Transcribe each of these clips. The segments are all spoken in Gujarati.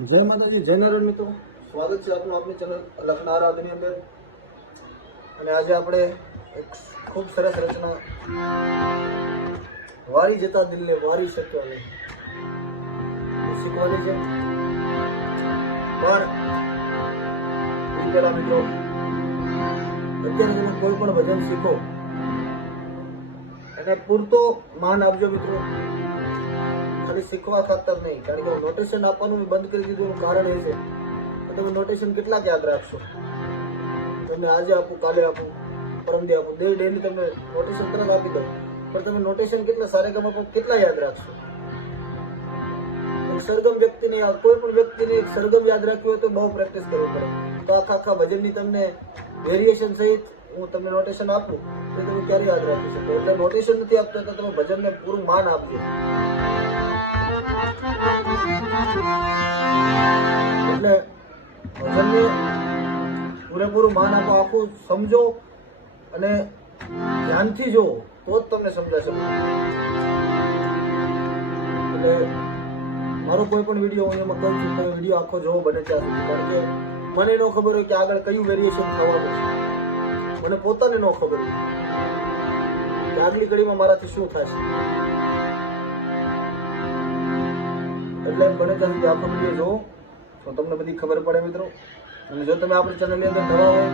જય માતાજી, જય નારાયણ મિત્રો, સ્વાગત છે આપનું આપણી ચેનલ અલખના આરાધની અંદર. અને આજે આપણે એક ખૂબ સરસ રચના વારી જતા દિલને વારી શકવાની શીખવાની છે. પણ એ પહેલા મિત્રો, અત્યારે તમે કોઈ પણ ભજન શીખો એને પૂરતો માન આપજો મિત્રો. ખાલી શીખવા ખાતર નહીં, કારણ કે નોટેશન આપવાનું બંધ કરી દીધું. કારણ એ છે કે તમે નોટેશન કેટલાક યાદ રાખશો. તમે આજે આપું, કાલે આપું, પરમદી આપું, ડેલી તમને નોટેશન તરત આપી દો, પણ તમે નોટેશન કેટલા સારેગામા કેટલા યાદ રાખશો? સરગમ વ્યક્તિને, કોઈ પણ વ્યક્તિને એક સરગમ યાદ રાખ્યું હોય તો બહુ પ્રેક્ટિસ કરવી પડે. તો આખા ભજનની તમને વેરિએશન સહિત હું તમને નોટેશન આપું તો તમે ક્યારે યાદ રાખી શકો. એટલે નોટેશન નથી આપતા તો તમે ભજનને પૂરું માન આપજો. એટલે ભજનને પૂરેપૂરું માન આપો, આખું સમજો અને ધ્યાનથી જોવો તો જ તમને સમજાશે. એટલે મારો કોઈ પણ વિડીયો હું એમાં કહું છું, તમે વિડીયો આખો જોવો બને ત્યાં સુધી. કારણ કે મને ન ખબર હોય કે આગળ કયું વેરિએશન થવાનું છે. મને પોતાને ન ખબર હોય કે આગલી કડીમાં મારાથી શું થશે. એટલે બને ત્યાં સુધી આખો વિડીયો જોવો તો તમને બધી ખબર પડે મિત્રો. અને જો તમે આપણી ચેનલની અંદર નવા હોય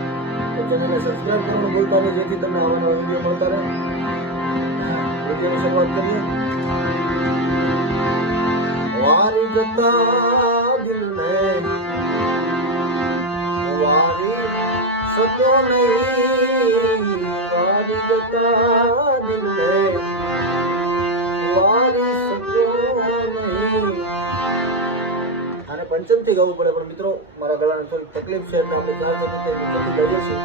તો ચેનલને સબસ્ક્રાઈબ કરવાનું ભૂલતા નહીં, જેથી તમને આવા નવા વિડીયો મળતા રહે. વિડીયોની શરૂઆત કરીએ. વારી જતા દિલને વારી શકો નહીં, વારી જતા દિલને વારી શકો નહીં. આને પંચમ થી ગાવું પડે, પણ મિત્રો મારા ગળાને થોડી તકલીફ છે એટલે આપણે ચાર જતી નીચેથી ગાઈએ છીએ.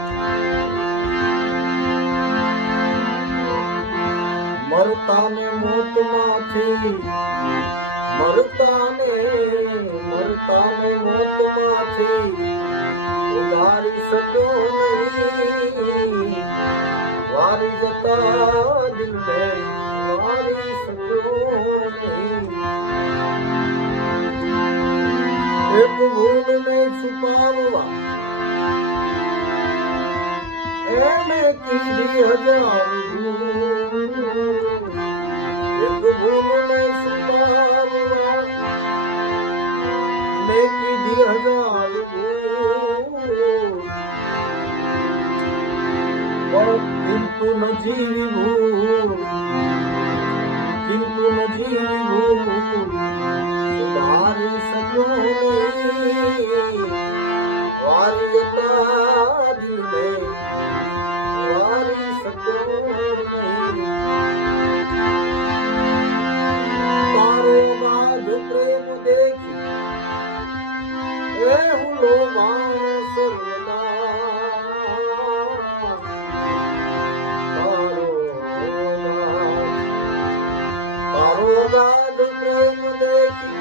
મરતાને મોતમાંથી, મરતાને મોતમાંથી ઉધારી શક્યો નહીં, વારી જતા દિલને વારી શક્યો નહીં. એક ભૂલને છુપાવવા એને કીધી હજાર ભૂલ, એક ભૂલને છુપાવવા ને કીધી હજાર ભૂલ, કિંતુ ન જીવી ભૂલ, કિંતુ ન જીવી ભૂલ સુધારી શક્યો નહીં, વારી જતા દિલને વારી શક્યો નહીં. તારો બાદ પ્રેમ દેખી એ હું લોભાણ સર્વદા, તારો બાદ પ્રેમ દેખી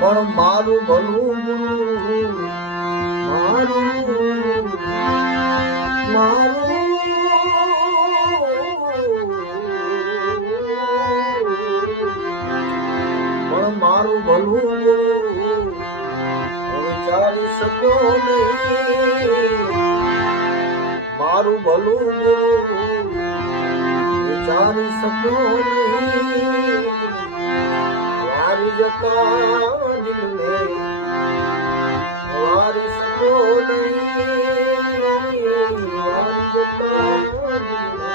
પણ મારું ભલું મારું મારું પણ મારું ભલું વિચારી શક્યો નહીં, મારું ભલું વિચારી શક્યો નહીં, વારી જતા દિલને વારી શક્યો નહીં, વારી જતા દિલને.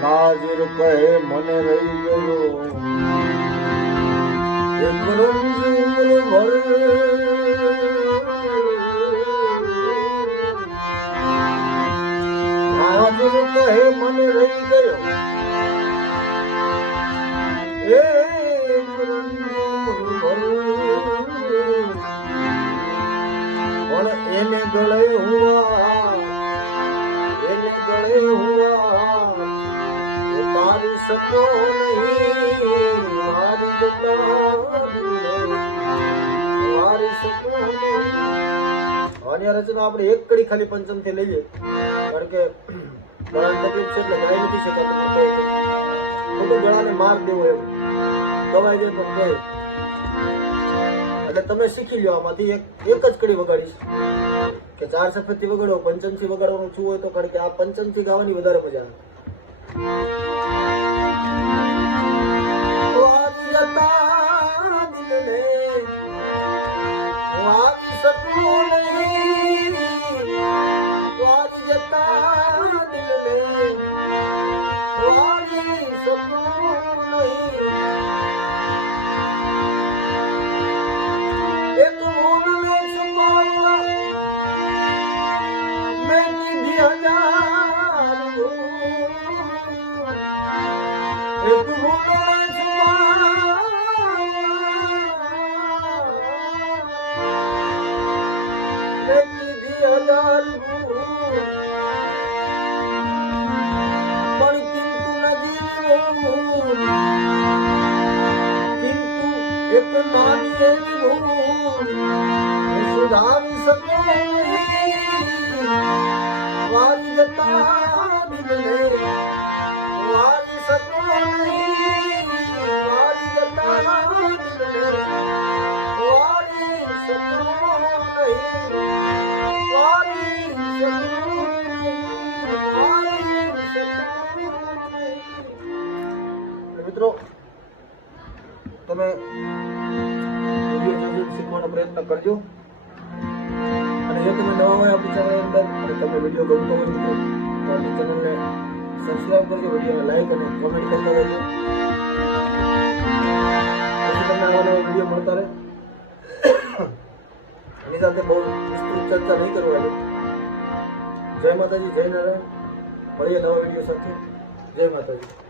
નાઝીર કહે મને રહી ગયો એક રંજૂર ભરે, નાઝીર કહે મને રહી ગયો એક રંજૂર ભરે, પણ એને ગળે હુઆ, એને ગળે હુઆ શકો નહીં, વારી જતા દિલને વારી શકો નહીં. આની રચના આપણે એક કડી ખાલી પંચમ થી લઈએ, કારણ કે ગળાની તકલીફ છે એટલે ગાઈ નથી શકાતું. ખોટું ગળાને માર દેવો એમ ગવાઈ જાય પણ કહે. એટલે તમે શીખી લો આમાંથી એક જ કડી વગાડીશ કે 4 સફેદ થી વગાડો, પંચમ થી વગાડવાનું શું હોય તો, કારણ કે આ પંચમ થી ગાવાની વધારે મજા આવે. વારી જતા દિલને વારી શકું નહીં, વારી જતા દિલને વારી શકું નહીં. એક ભૂલને છુપાવવા મેં કીધી 1000 ભૂલ. એક ભૂલને છુપાવવા મેં કીધી 1000 ભૂલ. પણ કિંતુ નથી ભૂલ, કિંતુ એક નાની એવી ભૂલ હું સુધારી શકું નહીં. વારી જતા દિલને વારી શકું નહીં, વારી જતા દિલને વારી શકું નહીં, વારી શકું નહીં, વારી શકું નહીં. મિત્રો, તમે વિડીયો શીખવાનો પ્રયત્ન કરજો. અને જો તમે નવા હોય આપણી ચેનલ અંદર અને તમને વિડીયો ગમતો હોય મિત્રો તો આપણી ચેનલને સબસ્ક્રાઈબ કરજો, વિડીયોને લાઈક અને કોમેન્ટ કરતા રહેજો. પછી તમને આવા નવા વિડીયો મળતા રહે. એની સાથે બહુ વિસ્તૃત ચર્ચા નહીં કરવાની. જય માતાજી, જય નારાયણ. મળીએ નવા વિડીયો સાથે. જય માતાજી.